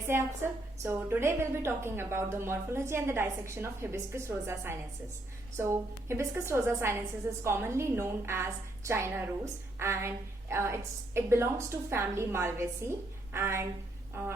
कैसे हैं आप सब? So today we'll be talking about the morphology and the dissection of Hibiscus rosa sinensis. So Hibiscus rosa sinensis is commonly known as China rose, and it belongs to family Malvaceae, and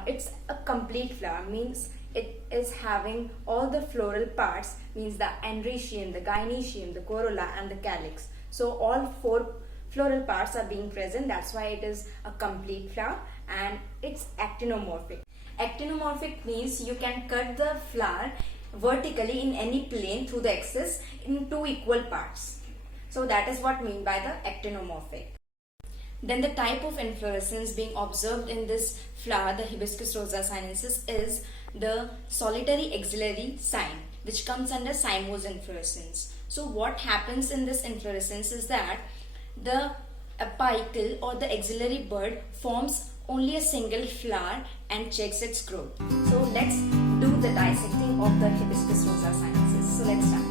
it's a complete flower, means it is having all the floral parts, means the androecium, the gynoecium, the corolla and the calyx. So all four floral parts are being present, that's why it is a complete flower, and it's actinomorphic. Actinomorphic means you can cut the flower vertically in any plane through the axis in two equal parts. So that is what mean by the actinomorphic. Then the type of inflorescence being observed in this flower, the Hibiscus rosa sinensis, is the solitary axillary cyme, which comes under cymose inflorescence. So what happens in this inflorescence is that the apical or the axillary bud forms only a single flower and checks its growth. So let's do the dissecting of the Hibiscus rosa sinensis. So let's start.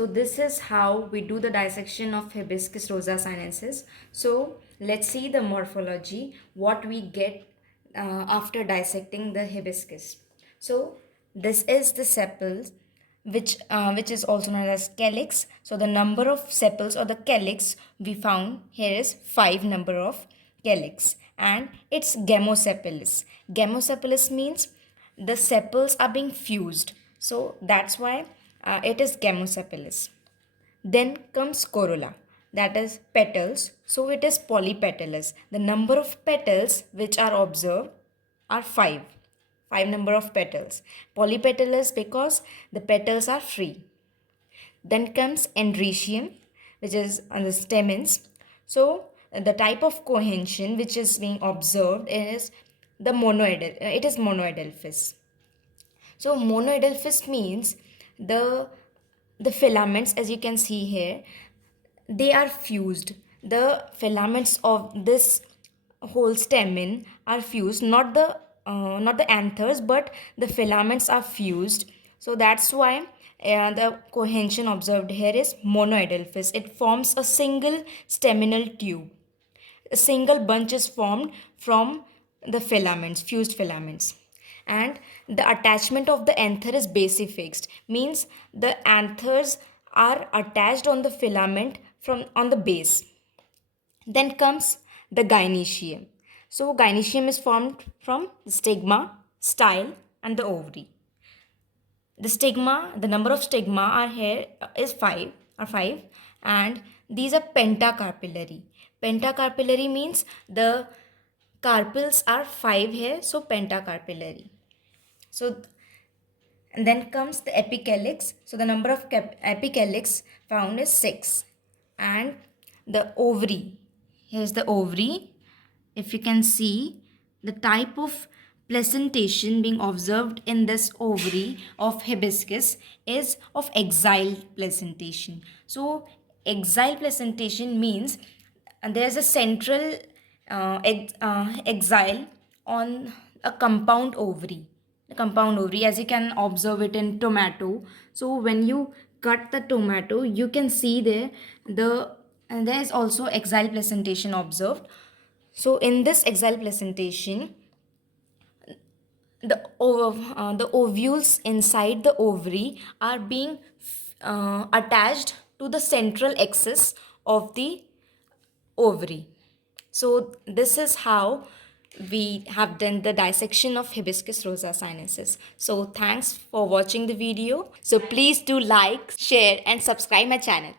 So this is how we do the dissection of Hibiscus rosa sinensis. So let's see the morphology, what we get after dissecting the hibiscus. So this is the sepals, which is also known as calyx. So the number of sepals or the calyx we found here is 5 number of calyx, and it's gamosepalous. Gamosepalous means the sepals are being fused, so that's why it is gamosepalous. Then comes corolla, that is petals, so it is polypetalous. The number of petals which are observed are 5. 5 number of petals. Polypetalous because the petals are free. Then comes androecium, which is on the stamens. So the type of cohesion which is being observed is the monoidal. It is monoidelphous. So monoidelphous means the filaments, as you can see here, they are fused. The filaments of this whole stamen are fused, not the anthers, but the filaments are fused. So that's why the cohesion observed here is monoidelphous. It forms a single staminal tube. A single bunch is formed from the filaments, fused filaments. And the attachment of the anther is basifixed, means the anthers are attached on the filament from on the base. Then comes the gynoecium. So gynoecium is formed from the stigma, style, and the ovary. The stigma, the number of stigma are here is 5, and these are pentacarpillary. Pentacarpillary means the carpels are 5 here, so pentacarpillary. So and then comes the epicalyx. So the number of epicalyx found is 6. And the ovary, here's the ovary. If you can see, the type of placentation being observed in this ovary of hibiscus is of axile placentation. So axile placentation means there's a central axile on a compound ovary. The compound ovary, as you can observe it in tomato. So when you cut the tomato, you can see there there is also axile placentation observed. So in this axile placentation, the ovules inside the ovary are being attached to the central axis of the ovary. So this is how we have done the dissection of Hibiscus rosa sinensis. So thanks for watching the video. So please do like, share and subscribe my channel.